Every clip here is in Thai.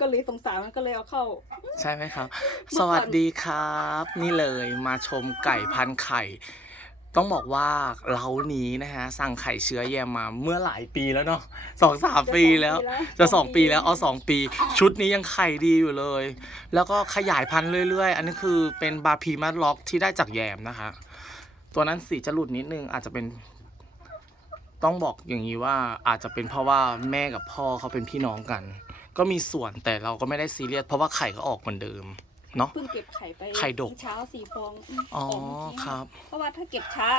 ก็เลยสงสารมันก็เลยเอาเข้า ใช่ไหมครับเมื่สอก่อนวัสดีครับ นี่เลยมาชมไก่พันไข่ ต้องบอกว่าเล้านี้นะฮะสั่งไข่เชื้อแยมมาเมื่อหลายปีแล้วเนาะสองสามปีแล้ว จะสองปีแล้วเอาสองปี ชุดนี้ยังไข่ดีอยู่เลย แล้วก็ขยายพันธุ์เรื่อยๆ อันนี้คือเป็นบาพีมัดล็อกที่ได้จากแยมนะคะ ตัวนั้นสีจะหลุดนิดนึงอาจจะเป็นต้องบอกอย่างนี้ว่าอาจจะเป็นเพราะว่าแม่กับพ่อเขาเป็นพี่น้องกัน ก็มีส่วนแต่เราก็ไม่ได้ซีเรียสเพราะว่าไข่ก็ออกเหมือนเดิมเนาะ เพิ่งเก็บไข่ไปไข่ดกเช้าสี่ฟองมอ๋อออกเมื่อกี้ครับ เพราะว่าถ้าเก็บช้า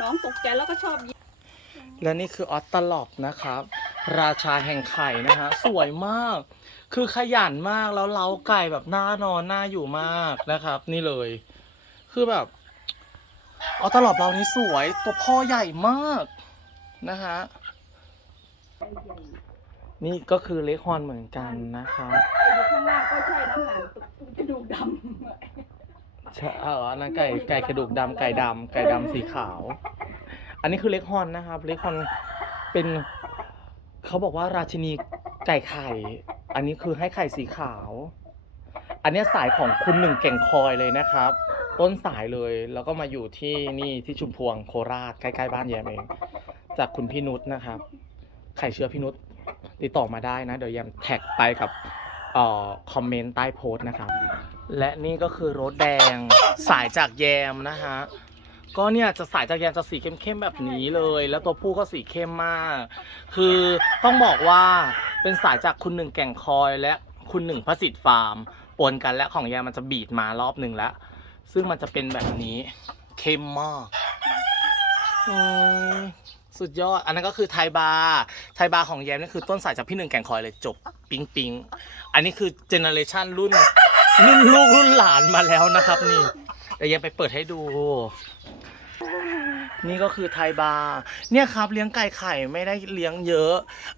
น้องตกใจแล้วก็ชอบยิงและนี่คือออตตลอบนะครับ ราชาแห่งไข่นะฮะ สวยมาก คือขยันมากแล้วเล้าไก่แบบน่านอนน่าอยู่มากนะครับ นี่เลย คือแบบออตตลอบเรานี้สวยตัวพ่อใหญ่มากนะฮะใหญ่ นี่ก็คือเล็กฮอนเหมือนกันนะครับไอ้อยู่ข้างล่างก็ใช่น้ำหนักกระดูกดำใช่เอออันนั้นไก่ไก่กระดูกดำไก่ดำไก่ดำสีขาว อันนี้คือเล็กฮอนนะครับ เล็กฮอนเป็นเขาบอกว่าราชินีไก่ไข่ อันนี้คือให้ไข่สีขาว อันเนี้ยสายของคุณหนึ่งเก่งคอยเลยนะครับ ต้นสายเลยแล้วก็มาอยู่ที่นี่ที่ชุมพวงโคราชใกล้ๆบ้านแยมเอง จากคุณพี่นุชนะครับ ไข่เชื้อพี่นุช ติดต่อมาได้นะ เดี๋ยวแยมแท็กไปกับเอ่อคอมเมนต์ใต้โพสต์นะครับ และนี่ก็คือรถแดงสายจากแยมนะฮะก็เนี่ยจะสายจากแยมจะสีเข้มๆแบบนี้เลย แล้วตัวผู้ก็สีเข้มมาก คือต้องบอกว่าเป็นสายจากคุณหนึ่งแก่งคอยและคุณหนึ่งพระสิทธิ์ฟาร์มปนกันและของแยมมันจะบีดมารอบหนึ่งแล้ว ซึ่งมันจะเป็นแบบนี้เข้มมาก สุดยอด อันนั้นก็คือไทยบาร์ไทยบาร์ของแยมนี่คือต้นสายจากพี่หนึ่งแก่งคอยเลยจบปิ๊งปิงอันนี้คือเจเนอเรชันรุ่นรุ่นลูกรุ่นหลานมาแล้วนะครับนี่เดี๋ยวยังไปเปิดให้ดู นี่ก็คือไทยบาร์เนี่ยครับเลี้ยงไก่ไข่ไม่ได้เลี้ยงเยอะ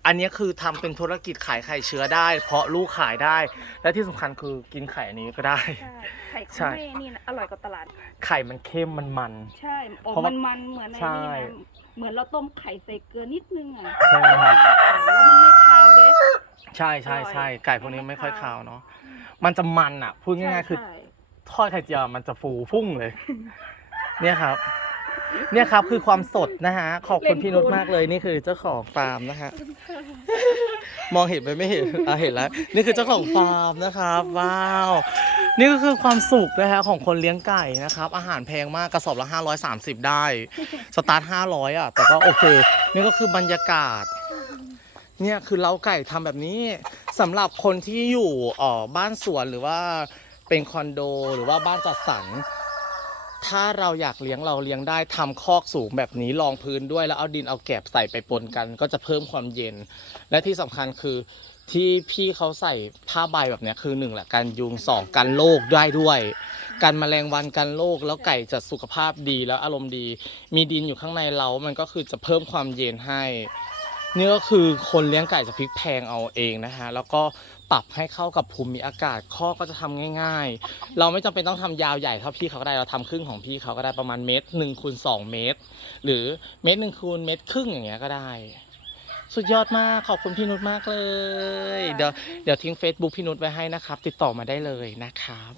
อันนี้คือทำเป็นธุรกิจขายไข่เชื้อได้ เพราะลูกขายได้ และที่สำคัญคือกินไข่อันนี้ก็ได้ใช่ไข่ใช่เขาไม่นี่นะอร่อยกว่าตลาด ไข่มันเข้มมันมัน ใช่ออกเพราะว่ามันมันๆเหมือนไอ้ใช่นี่นะเหมือนเราต้มไข่ใส่เกลือนิดนึงอะใช่ไหมครับแล้วมันไม่คาวเด้ใช่ใช่ใช่ไก่พวกนี้ไม่ค่อยคาวเนาะมันจะมันอะพูดง่ายๆคือใช่ทอดไข่เจียวมันจะฟูพุ่งเลย เนี่ยครับ เนี่ยครับคือความสดนะฮะ ขอบคุณพี่นุชมากเลยนี่คือเจ้าของฟาร์มนะฮะ มองเห็นไปไม่เห็นอะเห็นแล้ว นี่คือเจ้าของฟาร์มนะครับ ว้าว นี่ก็คือความสุขนะฮะของคนเลี้ยงไก่นะครับ อาหารแพงมากกระสอบละ 530 ได้ สตาร์ท 500 อะ แต่ก็โอเค นี่ก็คือบรรยากาศเนี่ยคือเล้าไก่ทำแบบนี้สำหรับคนที่อยู่เอ่อบ้านสวนหรือว่าเป็นคอนโด หรือว่าบ้านจัดสรร ถ้าเราอยากเลี้ยงเราเลี้ยงได้ทำคอกสูงแบบนี้รองพื้นด้วยแล้วเอาดินเอาแกบใส่ไปปนกัน ก็จะเพิ่มความเย็น และที่สำคัญคือที่พี่เขาใส่ผ้าใบแบบนี้คือหนึ่งแหละการยุงสองกันโรคได้ด้วยกันแมลงวันกันโรคแล้วไก่จะสุขภาพดีแล้วอารมณ์ดี มีดินอยู่ข้างในเรา มันก็คือจะเพิ่มความเย็นให้ นี่ก็คือคนเลี้ยงไก่จะพลิกแพงเอาเองนะฮะ แล้วก็ปรับให้เข้ากับภูมิอากาศข้อก็จะทำง่าย ๆ เราไม่จำเป็นต้องทำยาวใหญ่เท่าพี่เขาก็ได้เราทำครึ่งของพี่เขาก็ได้ประมาณเมตรหนึ่งคูณสองเมตร หรือเมตรหนึ่งคูณเมตรครึ่งอย่างเงี้ยก็ได้ สุดยอดมากขอบคุณพี่นุชมากเลย เดี๋ยวเดี๋ยวทิ้ง Facebook พี่นุชไว้ให้นะครับ ติดต่อมาได้เลยนะครับ